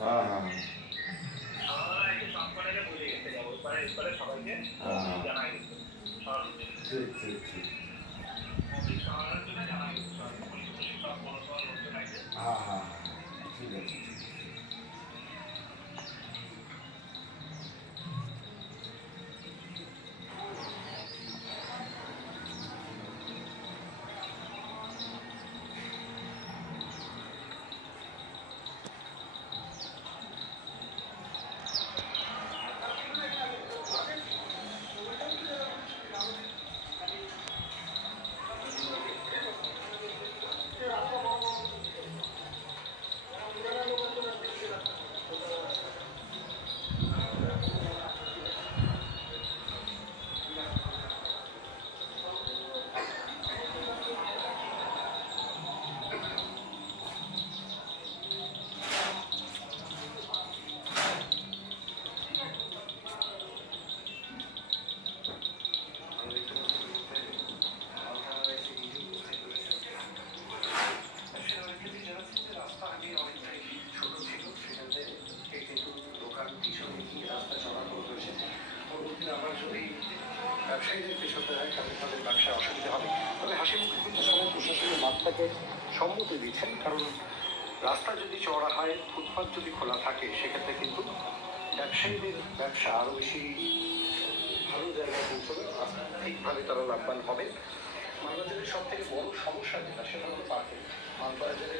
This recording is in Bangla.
হ্যাঁ হ্যাঁ ঠিক ঠিক ঠিক হ্যাঁ হ্যাঁ হ্যাঁ ঠিক আছে ঠিক আছে ব্যবসায়ীদের পেছনে হয় তাহলে তাদের ব্যবসায় অসুবিধা হবে। তবে হাসি মুখে কিন্তু সবাই প্রশাসনের মাত্রাকে সম্মতি দিচ্ছেন, কারণ রাস্তা যদি চওড়া হয়, ফুটপাথ যদি খোলা থাকে, সেক্ষেত্রে কিন্তু ব্যবসায়ীদের ব্যবসা আরও বেশি ভালো জায়গায় পৌঁছবে, ঠিকভাবে তারা লাভবান হবে। মালবাজারের সব থেকে বড় সমস্যা যেটা, সেটা হলো পার্কিং। মালবাজারে